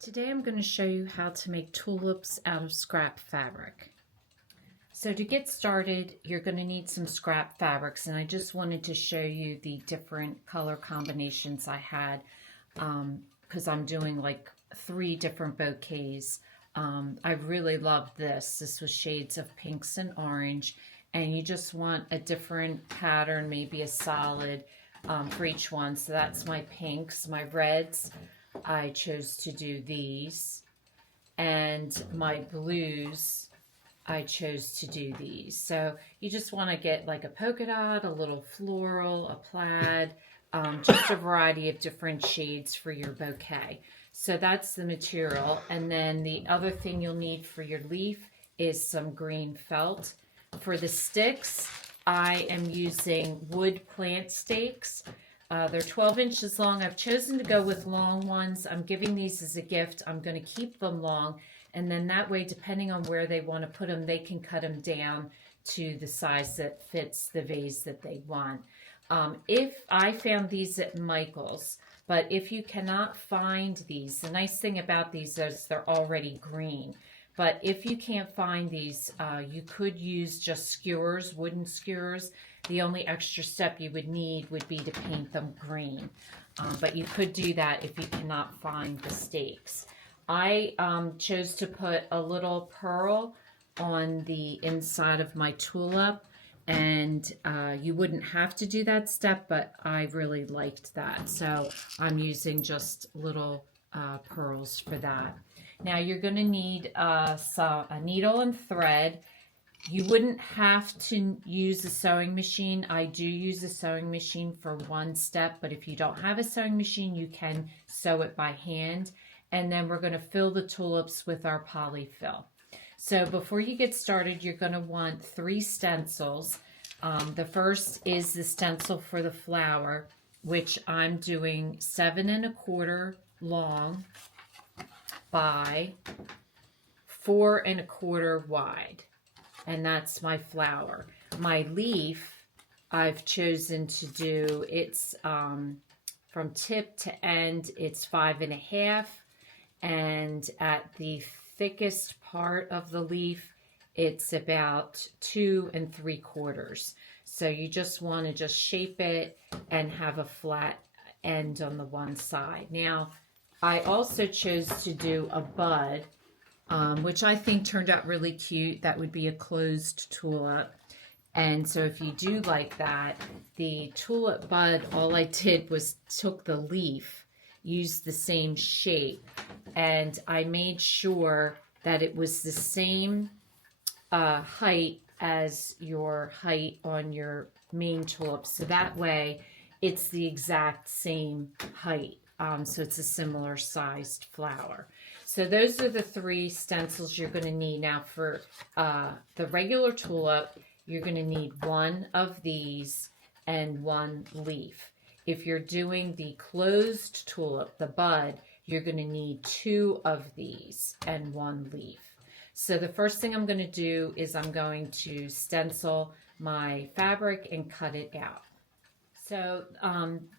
Today I'm going to show you how to make tulips out of scrap fabric. So to get started, you're going to need some scrap fabrics, and I just wanted to show you the different color combinations I had because I'm doing like 3 different bouquets. I really love this. This was shades of pinks and orange, and you just want a different pattern, maybe a solid for each one. So that's my pinks. My reds, I chose to do these, and my blues, I chose to do these. So you just want to get like a polka dot, a little floral, a plaid, just a variety of different shades for your bouquet. So that's the material. And then the other thing you'll need for your leaf is some green felt. For the sticks, I am using wood plant stakes. They're 12 inches long. I've chosen to go with long ones. I'm giving these as a gift. I'm going to keep them long, and then that way, depending on where they want to put them, they can cut them down to the size that fits the vase that they want. If I found these at Michael's, but if you cannot find these, the nice thing about these is they're already green. But if you can't find these, you could use just skewers, wooden skewers. The only extra step you would need would be to paint them green. But you could do that if you cannot find the stakes. I chose to put a little pearl on the inside of my tulip. And you wouldn't have to do that step, but I really liked that. So I'm using just little pearls for that. Now you're going to need a needle and thread. You wouldn't have to use a sewing machine. I do use a sewing machine for one step, but if you don't have a sewing machine, you can sew it by hand. And then we're going to fill the tulips with our polyfill. So before you get started, you're going to want 3 stencils. The first is the stencil for the flower, which I'm doing 7 1/4 long by 4 1/4 wide, and that's my flower. My leaf, I've chosen to do, it's from tip to end, it's 5 1/2, and at the thickest part of the leaf, it's about 2 3/4. So you just want to just shape it and have a flat end on the one side. Now, I also chose to do a bud, which I think turned out really cute. That would be a closed tulip. And so if you do like that, the tulip bud, all I did was took the leaf, used the same shape, and I made sure that it was the same height as your height on your main tulip. So that way it's the exact same height. So it's a similar sized flower. So those are the 3 stencils you're going to need. Now for the regular tulip, you're going to need 1 of these and 1 leaf. If you're doing the closed tulip, the bud, you're going to need 2 of these and 1 leaf. So the first thing I'm going to do is I'm going to stencil my fabric and cut it out. So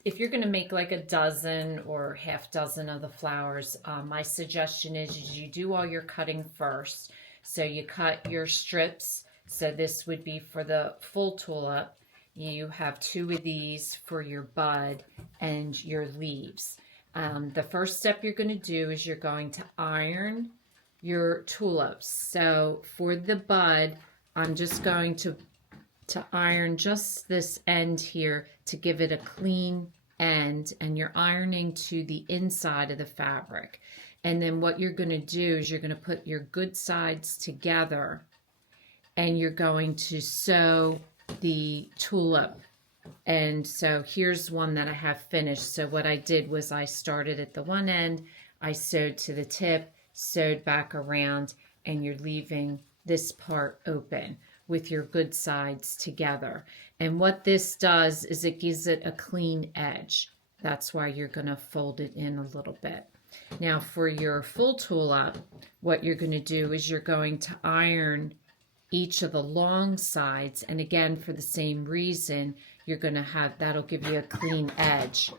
if you're going to make like a dozen or half dozen of the flowers, my suggestion is you do all your cutting first. So you cut your strips. So this would be for the full tulip. You have 2 of these for your bud and your leaves. The first step you're going to do is you're going to iron your tulips. So for the bud, I'm just going to iron just this end here to give it a clean end, and you're ironing to the inside of the fabric. And then what you're going to do is you're going to put your good sides together, and you're going to sew the tulip. And so here's one that I have finished. So what I did was I started at the one end, I sewed to the tip, sewed back around, and you're leaving this part open with your good sides together. And what this does is it gives it a clean edge. That's why you're going to fold it in a little bit. Now for your full tulip, what you're going to do is you're going to iron each of the long sides, and again for the same reason, you're going to have, that'll give you a clean edge.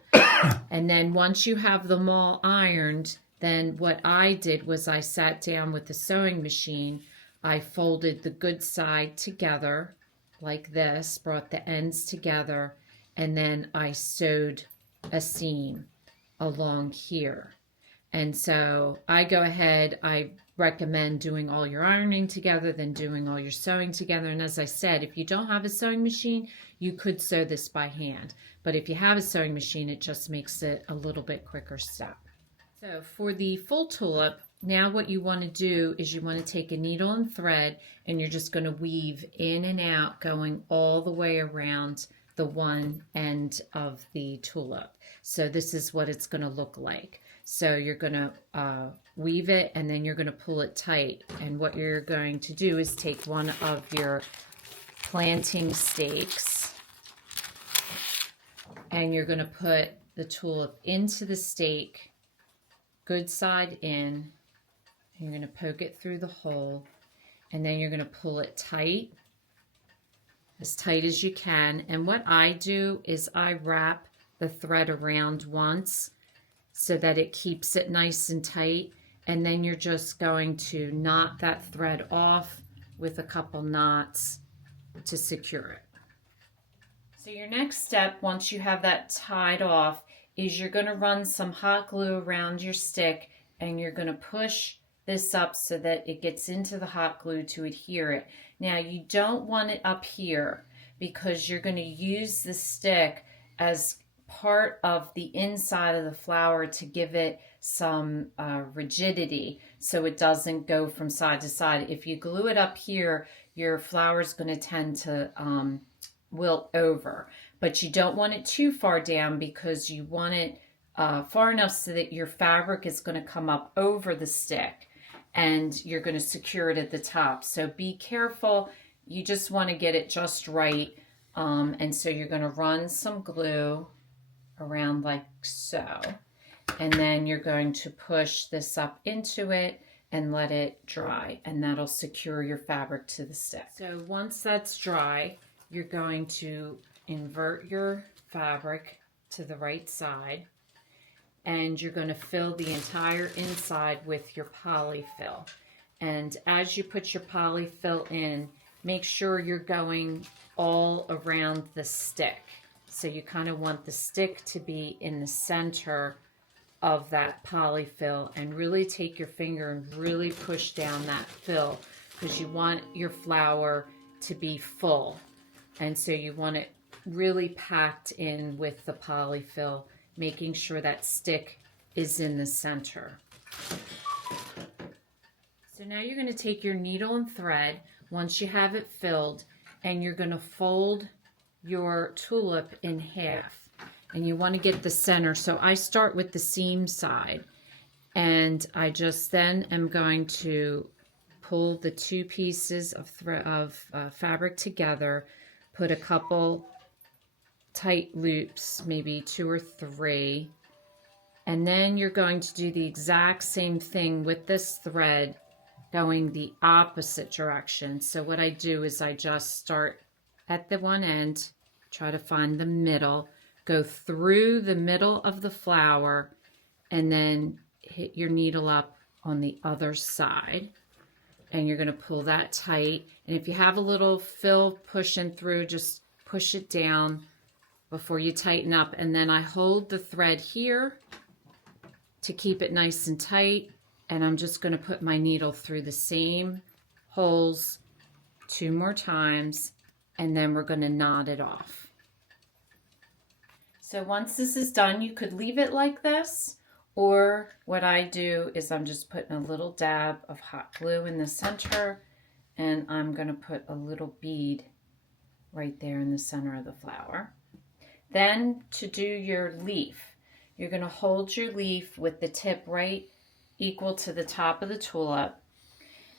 And then once you have them all ironed, then what I did was I sat down with the sewing machine. I folded the good side together like this, brought the ends together, and then I sewed a seam along here. And so I go ahead, I recommend doing all your ironing together, then doing all your sewing together. And as I said, if you don't have a sewing machine, you could sew this by hand. But if you have a sewing machine, it just makes it a little bit quicker step. So for the full tulip, now what you want to do is you want to take a needle and thread, and you're just going to weave in and out, going all the way around the one end of the tulip. So this is what it's going to look like. So you're going to weave it, and then you're going to pull it tight. And what you're going to do is take one of your planting stakes, and you're going to put the tulip into the stake, good side in. You're going to poke it through the hole, and then you're going to pull it tight, as tight as you can. And what I do is I wrap the thread around once so that it keeps it nice and tight, and then you're just going to knot that thread off with a couple knots to secure it. So your next step, once you have that tied off, is you're going to run some hot glue around your stick, and you're going to push this up so that it gets into the hot glue to adhere it. Now you don't want it up here because you're going to use the stick as part of the inside of the flower to give it some rigidity so it doesn't go from side to side. If you glue it up here, your flower is going to tend to wilt over, but you don't want it too far down because you want it far enough so that your fabric is going to come up over the stick and you're going to secure it at the top. So be careful. You just want to get it just right. And so you're going to run some glue around like so. And then you're going to push this up into it and let it dry. And that'll secure your fabric to the stick. So once that's dry, you're going to invert your fabric to the right side. And you're going to fill the entire inside with your polyfill. And as you put your polyfill in, make sure you're going all around the stick. So you kind of want the stick to be in the center of that polyfill, and really take your finger and really push down that fill because you want your flower to be full. And so you want it really packed in with the polyfill, making sure that stick is in the center. So now you're going to take your needle and thread once you have it filled, and you're going to fold your tulip in half. And you want to get the center. So I start with the seam side, and I just then am going to pull the two pieces of fabric together, put a couple tight loops, maybe 2 or 3, and then you're going to do the exact same thing with this thread going the opposite direction. So what I do is I just start at the one end, try to find the middle, go through the middle of the flower, and then hit your needle up on the other side, and you're going to pull that tight. And if you have a little fill pushing through, just push it down before you tighten up. And then I hold the thread here to keep it nice and tight, and I'm just going to put my needle through the same holes 2 more times, and then we're going to knot it off. So once this is done, you could leave it like this, or what I do is I'm just putting a little dab of hot glue in the center, and I'm going to put a little bead right there in the center of the flower. Then to do your leaf, you're going to hold your leaf with the tip right equal to the top of the tulip.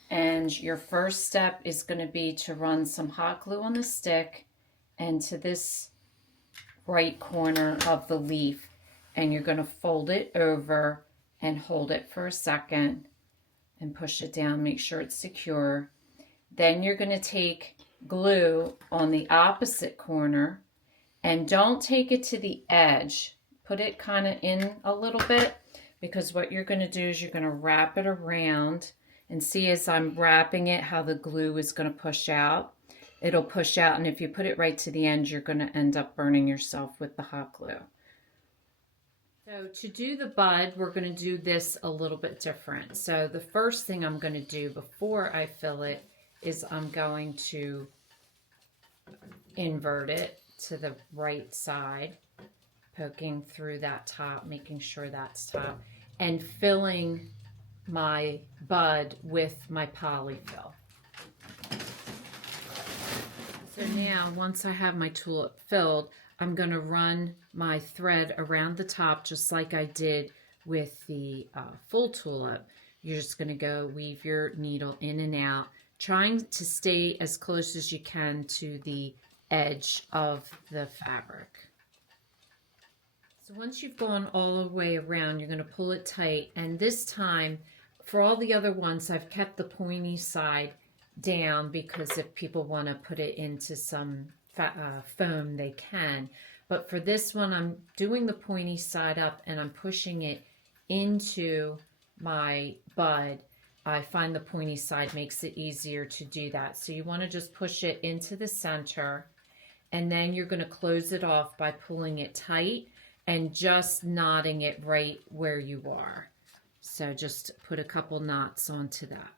And your first step is going to be to run some hot glue on the stick and to this right corner of the leaf. And you're going to fold it over and hold it for a second and push it down, make sure it's secure. Then you're going to take glue on the opposite corner, and don't take it to the edge. Put it kind of in a little bit, because what you're going to do is you're going to wrap it around, and see as I'm wrapping it how the glue is going to push out. It'll push out, and if you put it right to the end, you're going to end up burning yourself with the hot glue. So to do the bud, we're going to do this a little bit different. So the first thing I'm going to do before I fill it is I'm going to invert it to the right side, poking through that top, making sure that's top, and filling my bud with my polyfill. So now, once I have my tulip filled, I'm going to run my thread around the top just like I did with the full tulip. You're just going to go weave your needle in and out, trying to stay as close as you can to the edge of the fabric. So once you've gone all the way around, you're going to pull it tight, and this time, for all the other ones, I've kept the pointy side down because if people want to put it into some foam, they can. But for this one, I'm doing the pointy side up and I'm pushing it into my bud. I find the pointy side makes it easier to do that. So you want to just push it into the center, and then you're going to close it off by pulling it tight and just knotting it right where you are. So just put a couple knots onto that.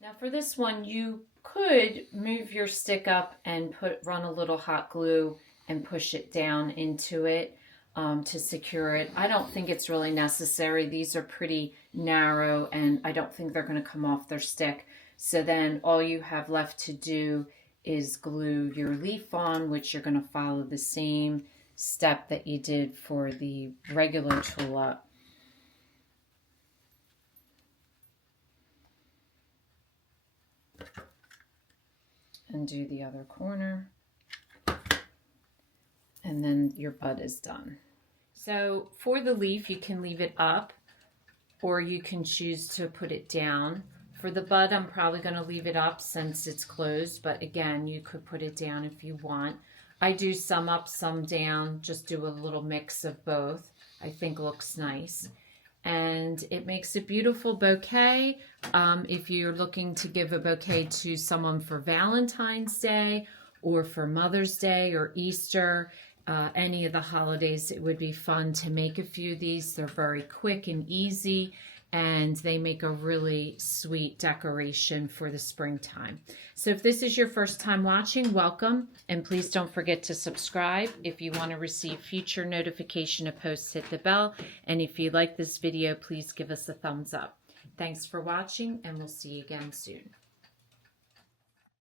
Now for this one, you could move your stick up and run a little hot glue and push it down into it to secure it. I don't think it's really necessary. These are pretty narrow and I don't think they're going to come off their stick. So then all you have left to do is glue your leaf on, which you're going to follow the same step that you did for the regular tulip. And do the other corner, and then your bud is done. So for the leaf, you can leave it up or you can choose to put it down. For the bud, I'm probably going to leave it up since it's closed, but again, you could put it down if you want. I do some up, some down, just do a little mix of both. I think looks nice. And it makes a beautiful bouquet. If you're looking to give a bouquet to someone for Valentine's Day or for Mother's Day or Easter, any of the holidays, it would be fun to make a few of these. They're very quick and easy, and they make a really sweet decoration for the springtime. So if this is your first time watching, welcome, and please don't forget to subscribe. If you want to receive future notification of posts, hit the bell, and if you like this video, please give us a thumbs up. Thanks for watching, and we'll see you again soon.